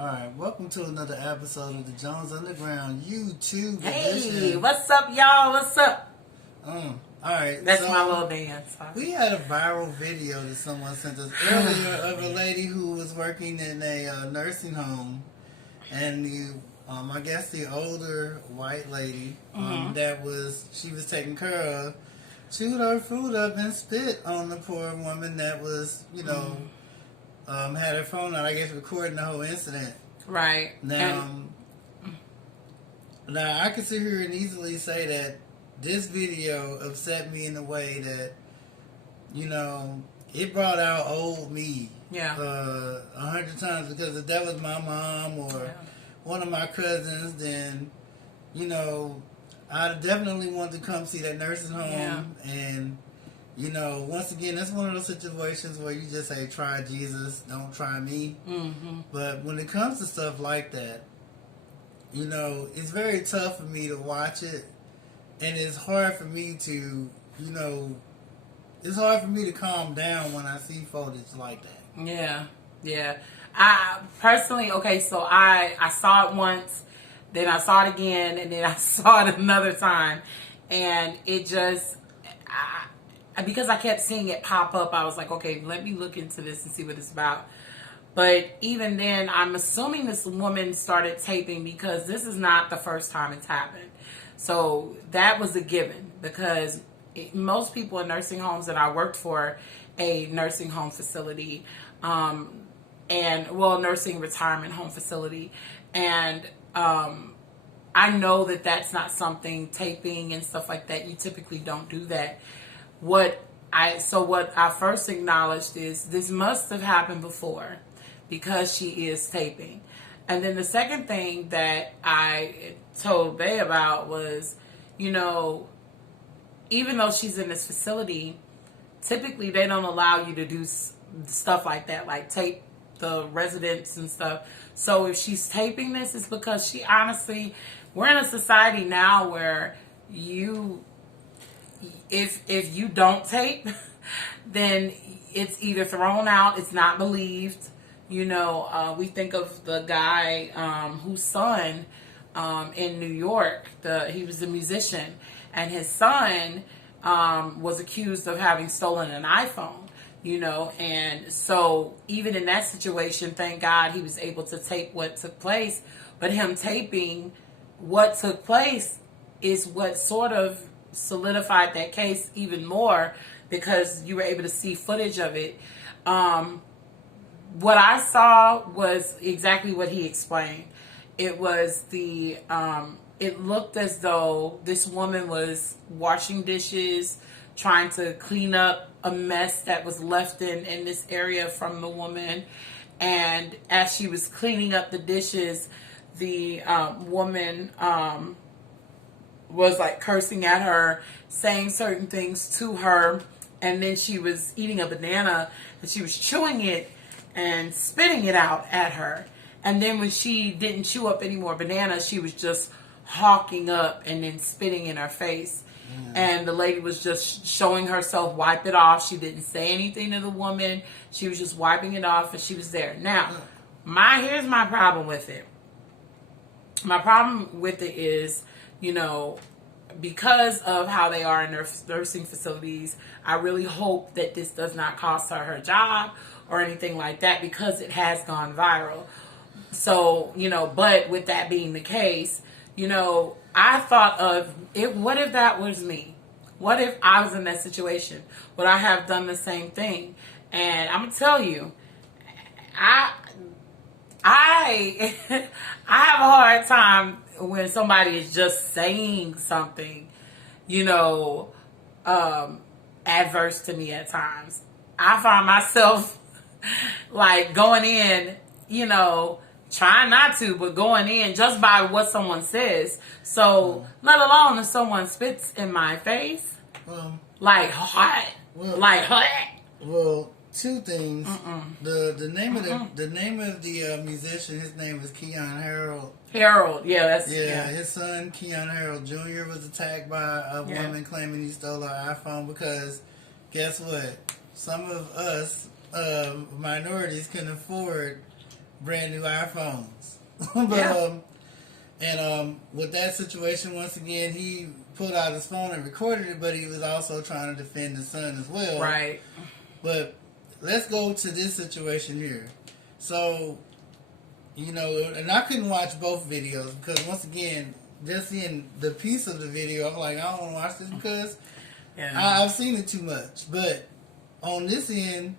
Alright, welcome to another episode of the Jones Underground YouTube Hey, edition. what's up, y'all? What's up? Alright, That's my little dance. We had a viral video that someone sent us earlier of a lady who was working in a nursing home, and I guess the older white lady she was taking care of, chewed her food up and spit on the poor woman that was, had her phone out, I guess, recording the whole incident. Right. Now I can sit here and easily say that this video upset me in a way that, it brought out old me. Yeah. 100 times, because if that was my mom or one of my cousins, then, I definitely want to come see that nursing home. And, once again, that's one of those situations where you just say, try Jesus, don't try me. Mm-hmm. But when it comes to stuff like that, it's very tough for me to watch it. And it's hard for me to, it's hard for me to calm down when I see footage like that. Yeah. I personally, so I saw it once, then I saw it again, and then I saw it another time. And it just, because I kept seeing it pop up, I was like, okay, let me look into this and see what it's about. But even then, I'm assuming this woman started taping, because this is not the first time it's happened. So that was a given, because most people in nursing homes that I worked for, a nursing home facility, nursing retirement home facility, and I know that that's not something, taping and stuff like that, you typically don't do that. What I first acknowledged is this must have happened before, because she is taping. And then the second thing that I told Bay about was, even though she's in this facility, typically they don't allow you to do stuff like that, like tape the residents and stuff. So if she's taping this, it's because she honestly, we're in a society now where if you don't tape, then it's either thrown out, it's not believed. We think of the guy whose son in New York, he was a musician, and his son was accused of having stolen an iPhone, and so even in that situation, thank God he was able to tape what took place. But him taping what took place is what sort of solidified that case even more, because you were able to see footage of it. What I saw was exactly what he explained. It was it looked as though this woman was washing dishes, trying to clean up a mess that was left in this area from the woman. And as she was cleaning up the dishes, the woman was like cursing at her, saying certain things to her. And then she was eating a banana and she was chewing it and spitting it out at her. And then when she didn't chew up any more bananas, she was just hawking up and then spitting in her face. And the lady was just showing herself wipe it off. She didn't say anything to the woman. She was just wiping it off, and she was there. Now, here's my problem with it. My problem with it is, because of how they are in nursing facilities, I really hope that this does not cost her job or anything like that, because it has gone viral. So, but with that being the case, I thought of it. What if that was me? What if I was in that situation? Would I have done the same thing? And I'm gonna tell you, I have a hard time when somebody is just saying something, adverse to me at times. I find myself like going in, trying not to, but going in just by what someone says. So, let alone if someone spits in my face, like hot. Well, two things. The name of the musician, his name is Keyon Harold. His son Keyon Harold Jr. was attacked by a woman claiming he stole her iPhone, because guess what? Some of us minorities can afford brand new iPhones. But with that situation, once again, he pulled out his phone and recorded it, but he was also trying to defend his son as well. Right. But let's go to this situation here. So, and I couldn't watch both videos because, once again, just seeing the piece of the video, I'm like, I don't want to watch this because I've seen it too much. But on this end,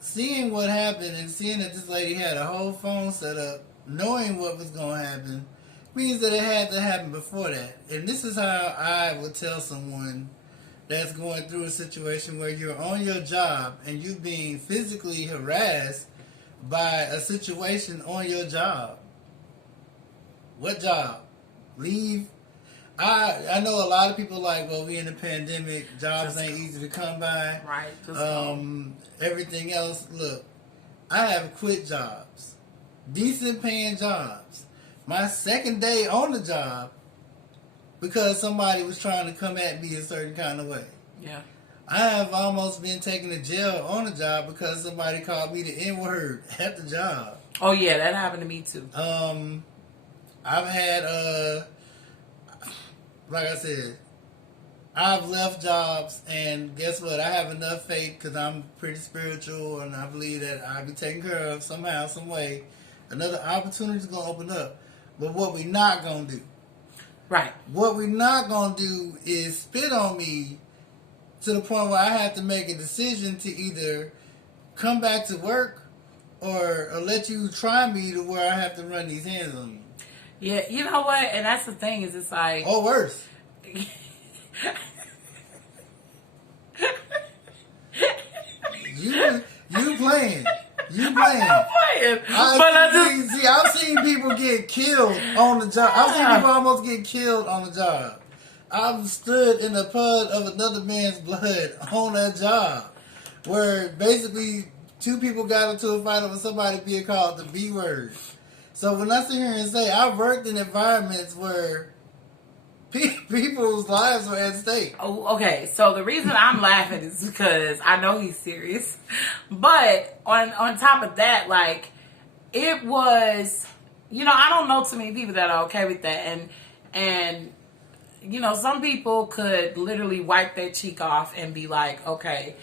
seeing what happened and seeing that this lady had a whole phone set up, knowing what was going to happen, means that it had to happen before that. And this is how I would tell someone that's going through a situation where you're on your job and you're being physically harassed by a situation on your job. What job? Leave. I know a lot of people like, well, we in a pandemic, jobs ain't easy to come by. Right. Everything else, look, I have quit jobs. Decent paying jobs. My second day on the job, because somebody was trying to come at me a certain kind of way. Yeah. I have almost been taken to jail on the job because somebody called me the N-word at the job. Oh yeah, that happened to me too. I've had like I said, I've left jobs, and guess what? I have enough faith because I'm pretty spiritual, and I believe that I'll be taken care of somehow, some way. Another opportunity is going to open up. But what we're not going to do. Right. What we're not going to do is spit on me to the point where I have to make a decision to either come back to work or let you try me to where I have to run these hands on you. Yeah, you know what? And that's the thing is it's like... Or worse. You playing. You playing. I'm playing. I've seen people get killed on the job. I've seen people almost get killed on the job. I've stood in the pud of another man's blood on that job, where basically two people got into a fight over somebody being called the B word. So when I sit here and say I've worked in environments where people's lives are at stake. Oh, okay. So the reason I'm laughing is because I know he's serious, but on top of that, like it was, I don't know too many people that are okay with that, and some people could literally wipe their cheek off and be like, okay,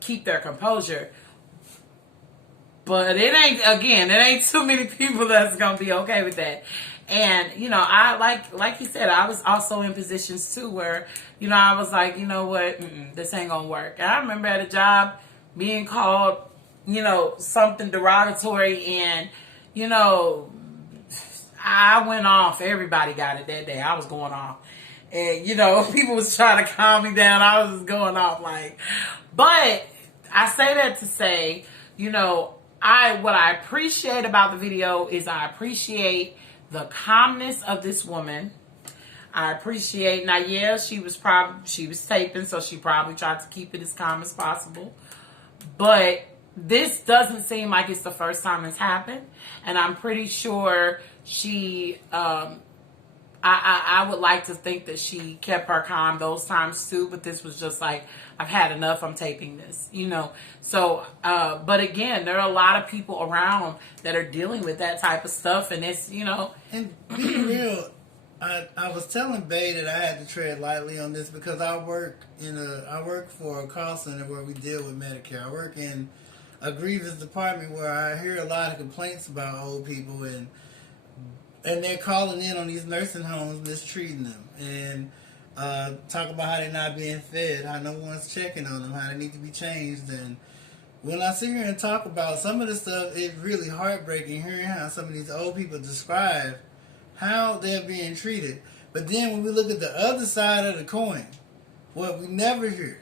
keep their composure. But it ain't too many people that's gonna be okay with that. And, I like you said, I was also in positions too where, I was like, you know what, this ain't gonna work. And I remember at a job being called, something derogatory, and, I went off. Everybody got it that day. I was going off. And, people was trying to calm me down. I was just going off but I say that to say, what I appreciate about the video is I appreciate the calmness of this woman. I appreciate, now she was taping, so she probably tried to keep it as calm as possible. But this doesn't seem like it's the first time it's happened. And I'm pretty sure she, I would like to think that she kept her calm those times too, but this was just like, I've had enough, I'm taping this, So, but again, there are a lot of people around that are dealing with that type of stuff, and it's, And being real, I was telling Bay that I had to tread lightly on this because I work for a call center where we deal with Medicare. I work in a grievance department where I hear a lot of complaints about old people, and they're calling in on these nursing homes mistreating them, and talk about how they're not being fed, how no one's checking on them, how they need to be changed. And when I sit here and talk about some of the stuff, it's really heartbreaking hearing how some of these old people describe how they're being treated. But then when we look at the other side of the coin, what we never hear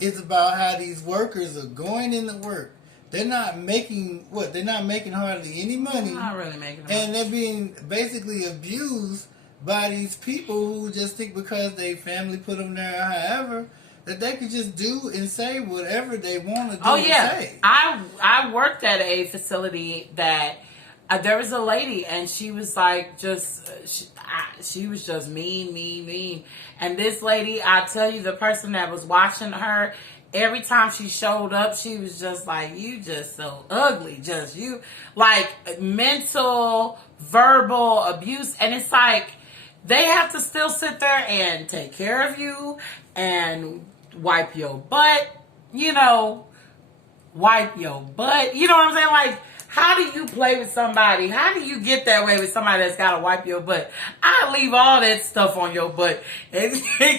is about how these workers are going into work. They're not making They're not making hardly any money. Not really making money. And they're being basically abused by these people who just think because their family put them there, however, that they could just do and say whatever they want to do and say. I worked at a facility that there was a lady, and she was like she was just mean. And this lady, I tell you, the person that was watching her, every time she showed up, she was just like, you just so ugly. Just you, like, mental, verbal abuse. And it's like, they have to still sit there and take care of you and wipe your butt, you know, wipe your butt. You know what I'm saying? Like, how do you play with somebody? How do you get that way with somebody that's got to wipe your butt? I leave all that stuff on your butt and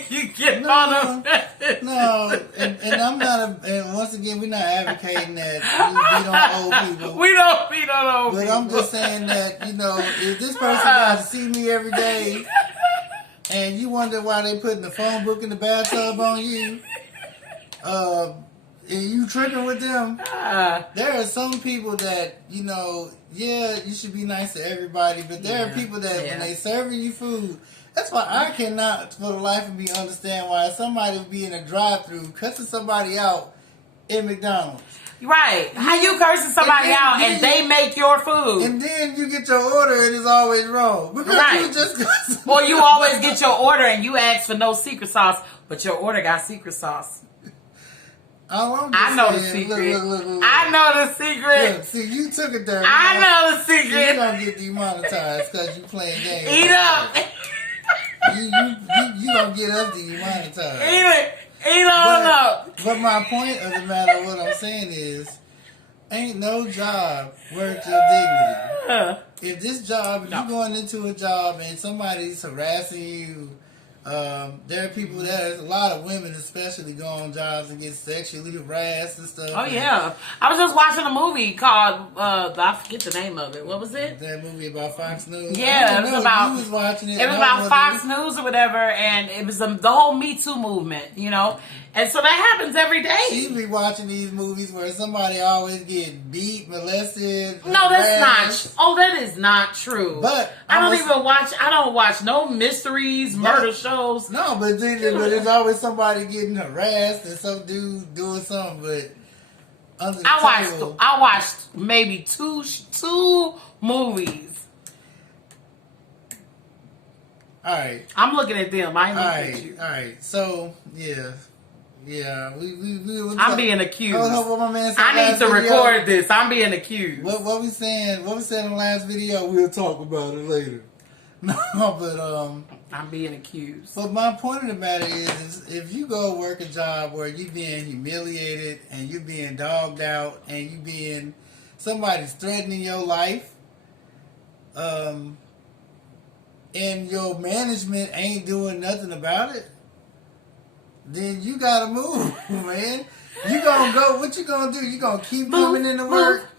you get on them. No, and I'm not, and once again, we're not advocating that we beat on old people. We don't beat on old But people. I'm just saying that, you know, if this person got to see me every day and you wonder why they putting the phone book in the bathtub on you, and you tripping with them, there are some people that, you know, yeah, you should be nice to everybody, but there are people that when they serving you food, that's why I cannot for the life of me understand why somebody would be in a drive-thru cussing somebody out in McDonald's. Right. How you cursing somebody out and they make your food? And then you get your order and it's always wrong. Because you just or you always get your order and you ask for no secret sauce, but your order got secret sauce. I know the secret. Look. I know the secret. Look, see, you took it there. I know the secret. You're going to get demonetized because you playing games. Eat up. You going to get us demonetized. Eat on up. But my point of the matter, what I'm saying is, ain't no job worth your dignity. If this job, if you're going into a job and somebody's harassing you, there are people, there's a lot of women especially go on jobs and get sexually harassed and stuff. Oh, yeah. I was just watching a movie called, I forget the name of it. What was it? That movie about Fox News? Yeah, it was about, you was watching it. It was about Fox News or whatever, and it was the whole Me Too movement, you know? And so that happens every day. She be watching these movies where somebody always get beat, molested. No, that's not. Oh, that is not true. But I don't watch no mysteries, murder shows. No, but there's always somebody getting harassed and some dude doing something. But under the I watched maybe two movies. All right. I'm looking at them. I ain't looking at you. All right. So yeah. I'm being accused. What my man said I need to record this. I'm being accused. What we saying? What we said in the last video? We'll talk about it later. No, but I'm being accused. But my point of the matter is if you go work a job where you're being humiliated and you're being dogged out and somebody's threatening your life, and your management ain't doing nothing about it, then you gotta move, man. You gonna go, what you gonna do? You gonna keep coming into work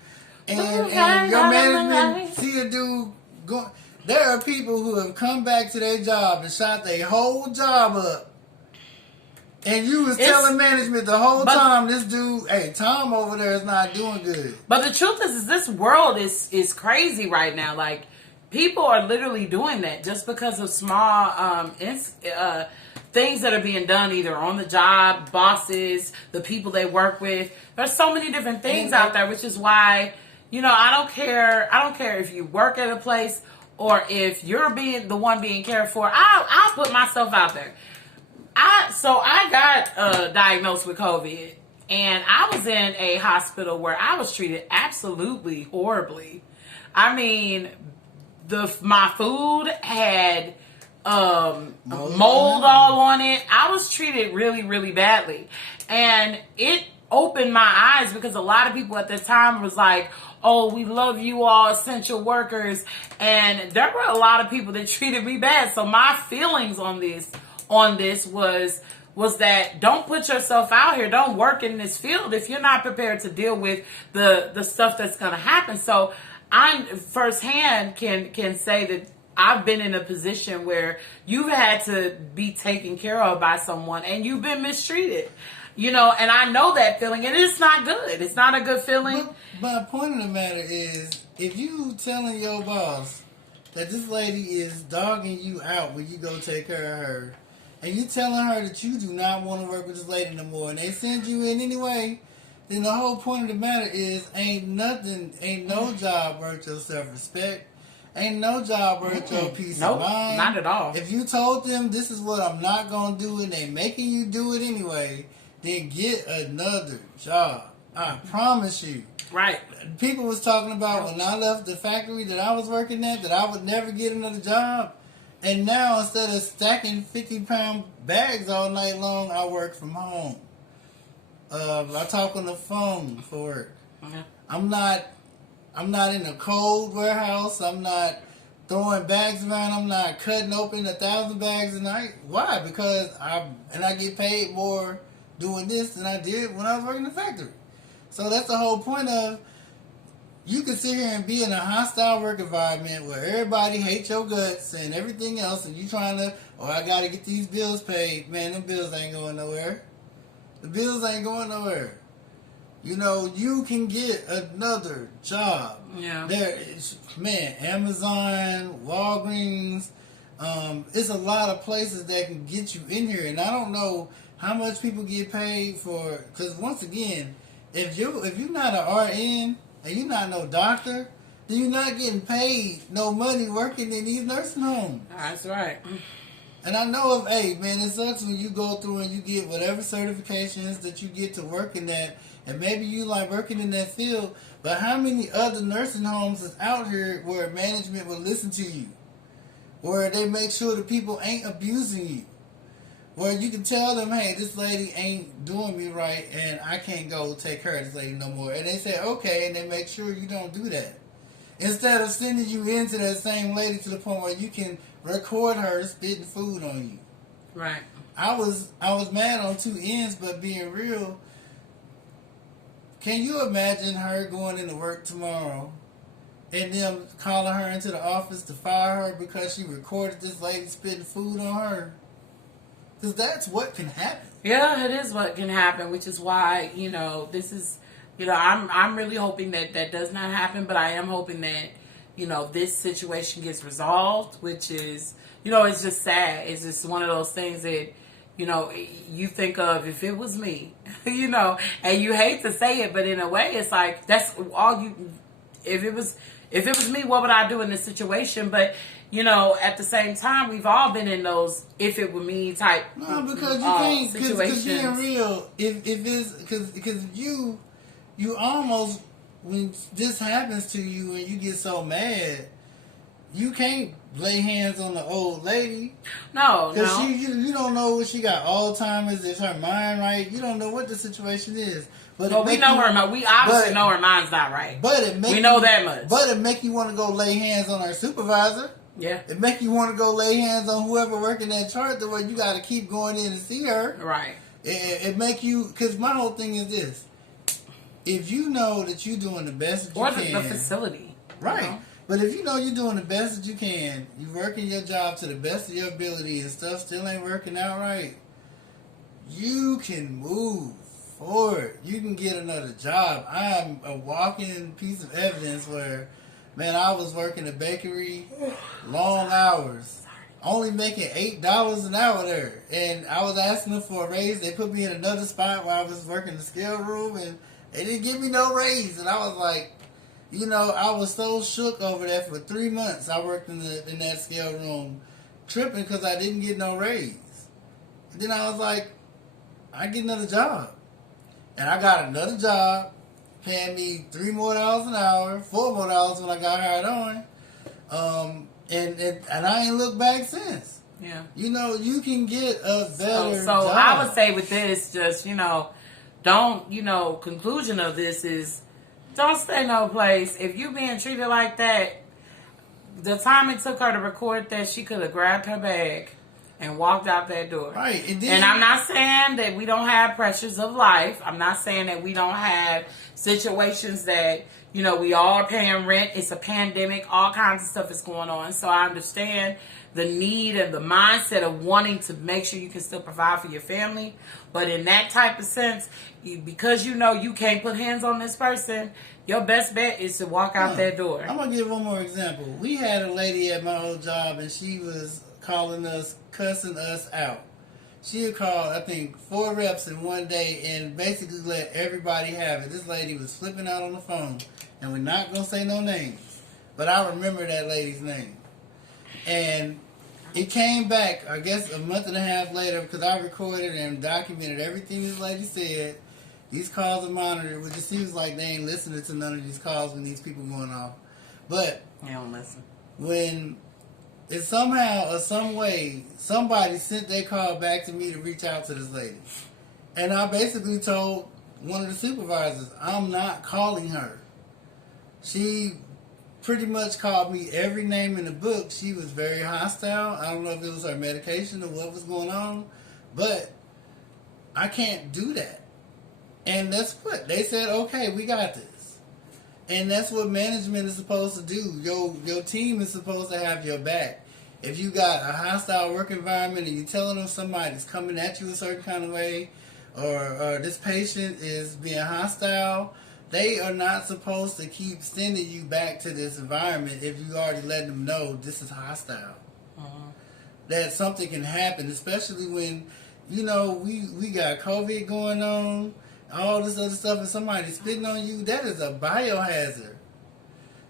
and your management see a dude go. There are people who have come back to their job and shot their whole job up. And you was telling management the whole time, this dude, hey, Tom over there is not doing good. But the truth is this world is crazy right now. Like, people are literally doing that just because of small things that are being done either on the job, bosses, the people they work with. There's so many different things out there, which is why, you know, I don't care if you work at a place or if you're being the one being cared for. I'll put myself out there. I got diagnosed with COVID, and I was in a hospital where I was treated absolutely horribly. I mean, my food had mold all on it. I was treated really, really badly, and it opened my eyes because a lot of people at the time was like, oh, we love you all essential workers, and there were a lot of people that treated me bad. So my feelings on this was that don't put yourself out here, don't work in this field if you're not prepared to deal with the stuff that's going to happen. So I firsthand can say that I've been in a position where you've had to be taken care of by someone and you've been mistreated. You know, and I know that feeling, and it's not good. It's not a good feeling. But my point of the matter is, if you telling your boss that this lady is dogging you out when you go take care of her, and you telling her that you do not want to work with this lady no more, and they send you in anyway, then the whole point of the matter is, ain't no job worth your self-respect. Ain't no job worth your peace of mind. Not at all. If you told them this is what I'm not going to do, and they making you do it anyway, then get another job. I promise you. Right. People was talking about when I left the factory that I was working at that I would never get another job. And now instead of stacking 50-pound bags all night long, I work from home. I talk on the phone for work. Okay. I'm not in a cold warehouse. I'm not throwing bags around. I'm not cutting open 1,000 bags a night. Why? Because I get paid more doing this than I did when I was working in the factory. So that's the whole point of, you can sit here and be in a hostile work environment where everybody hates your guts and everything else, and you trying to, I got to get these bills paid. Man, them bills ain't going nowhere. The bills ain't going nowhere. You know, you can get another job. Yeah. Man, Amazon, Walgreens, it's a lot of places that can get you in here, and I don't know how much people get paid for, because once again, if you're not an RN and you're not no doctor, then you're not getting paid no money working in these nursing homes. That's right. And I know it sucks when you go through and you get whatever certifications that you get to work in that, and maybe you like working in that field, but how many other nursing homes is out here where management will listen to you? Where they make sure the people ain't abusing you? Where you can tell them, hey, this lady ain't doing me right and I can't go take care of this lady no more. And they say, okay, and they make sure you don't do that. Instead of sending you into that same lady to the point where you can record her spitting food on you. Right. I was mad on two ends, but being real, can you imagine her going into work tomorrow and them calling her into the office to fire her because she recorded this lady spitting food on her? Because that's what can happen. Yeah, it is what can happen, which is why, this is, I'm really hoping that does not happen, but I am hoping that, this situation gets resolved, which is, it's just sad. It's just one of those things that, you think of if it was me, and you hate to say it, but in a way it's like, that's all if it was me, what would I do in this situation? But, at the same time, we've all been in those if it were me type no, because you can't, situations. Because being real, if it's, because you almost, when this happens to you and you get so mad, you can't lay hands on the old lady. No, because you don't know what she got, Alzheimer's, is her mind right? You don't know what the situation is. But we know her. We obviously know her mind's not right. But we know that much. But it make you want to go lay hands on her supervisor. Yeah. It make you want to go lay hands on whoever working that chart, the way you got to keep going in and see her. Right. It make you, because my whole thing is this: if you know that you're doing the best that you can, or the facility, right? But if you know you're doing the best that you can, you're working your job to the best of your ability, and stuff still ain't working out right, you can move forward. You can get another job. I'm a walking piece of evidence where, man, I was working a bakery, long hours, only making $8 an hour there. And I was asking them for a raise. They put me in another spot where I was working the scale room, and they didn't give me no raise. And I was like, I was so shook over that for 3 months. I worked in that scale room, tripping because I didn't get no raise. And then I was like, I get another job. And I got another job, paying me $3 more an hour, $4 more when I got hired on, and I ain't looked back since. Yeah. You can get a better job. So I would say with this, just don't conclusion of this is, don't stay no place. If you being treated like that, the time it took her to record that, she could have grabbed her bag and walked out that door. Right. And I'm not saying that we don't have pressures of life. I'm not saying that we don't have situations that, we all are paying rent. It's a pandemic. All kinds of stuff is going on. So I understand the need and the mindset of wanting to make sure you can still provide for your family. But in that type of sense, because you can't put hands on this person, your best bet is to walk out that door. I'm going to give one more example. We had a lady at my old job, and she was calling us, cussing us out. She had called, I think, 4 reps in one day and basically let everybody have it. This lady was flipping out on the phone, and we're not going to say no names, but I remember that lady's name. And It came back, I guess, a month and a half later because I recorded and documented everything this lady said. These calls are monitored, which it seems like they ain't listening to none of these calls when these people going off. But They don't listen. when it somehow or some way somebody sent their call back to me to reach out to this lady, and I basically told one of the supervisors, I'm not calling her. She pretty much called me every name in the book. She was very hostile. I don't know if it was her medication or what was going on, but I can't do that. And that's what they said. Okay, we got this, and that's what management is supposed to do. Your team is supposed to have your back. If you got a hostile work environment and you're telling them somebody's coming at you a certain kind of way, or this patient is being hostile, they are not supposed to keep sending you back to this environment if you already let them know this is hostile. That something can happen, especially when, we got COVID going on, all this other stuff, and somebody's spitting on you. That is a biohazard.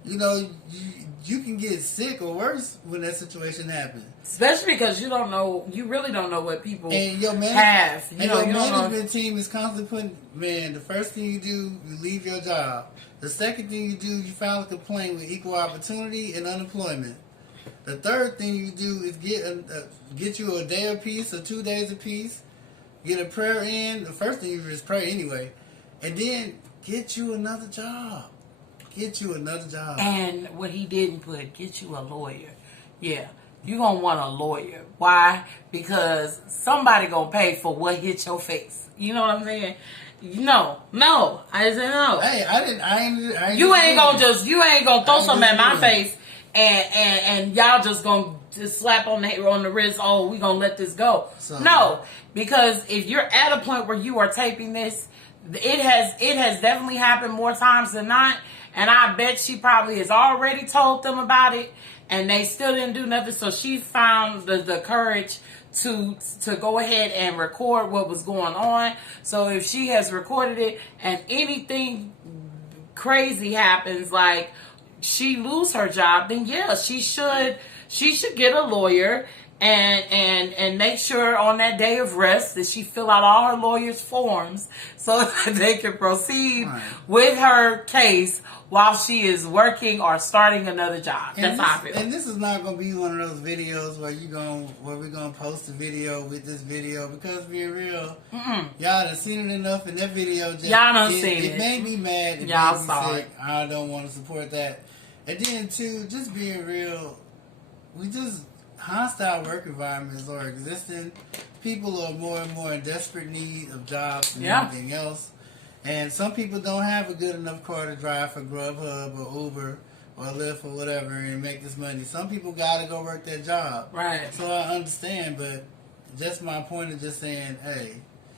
You can get sick or worse when that situation happens. Especially because you really don't know what people and your have. Your management team is constantly putting, the first thing you do, you leave your job. The second thing you do, you file a complaint with equal opportunity and unemployment. The third thing you do is get you a day apiece or 2 days apiece, get a prayer in. The first thing you do is pray anyway. And then get you another job. Get you another job. And what he didn't put, get you a lawyer. Yeah, you're going to want a lawyer. Why? Because somebody going to pay for what hit your face. You know what I'm saying? No. I said no. Hey, I ain't you ain't going to throw something at my face and y'all just going to slap on the wrist, oh, we going to let this go. No, because if you're at a point where you are taping this, it has definitely happened more times than not. And I bet she probably has already told them about it, and they still didn't do nothing. So she found the courage to go ahead and record what was going on. So if she has recorded it and anything crazy happens, like she lose her job, then yeah, she should get a lawyer and make sure on that day of rest that she fill out all her lawyer's forms so that they can proceed with her case while she is working or starting another job. That's how I feel. And this is not going to be one of those videos where we're going to post a video with this video, because being real, y'all done seen it enough in that video. Y'all done seen it. It made me mad. Y'all made me saw sick. it. I don't want to support that. And then too, just being real, hostile work environments are existing. People are more and more in desperate need of jobs and everything else. And some people don't have a good enough car to drive for Grubhub or Uber or Lyft or whatever and make this money. Some people got to go work their job. Right. So I understand, but just my point of just saying, hey,